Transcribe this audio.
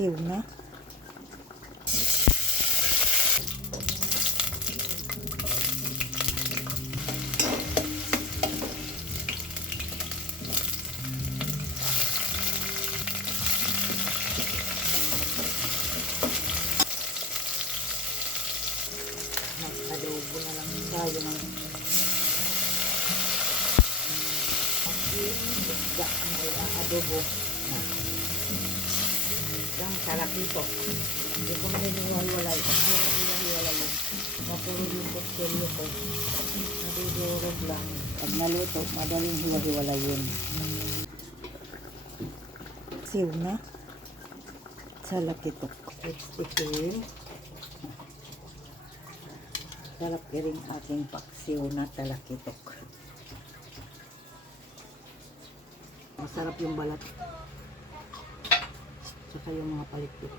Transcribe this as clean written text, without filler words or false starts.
paksiw na. Mag-adobo na lang tayo ng isda na i-adobo na ang salakito. Hindi ko maniniwalay. Ang hirap iwalay yun. Mapuro yung buksilyo ko. Nadudurog lang. Pag naluto, madaling hiwa-hiwalay yun. Paksiw na. Salakitok. Tikim. Sarap iring ating paksiw na talakitok. Masarap yung balat. Tsaka yung mga palikpik.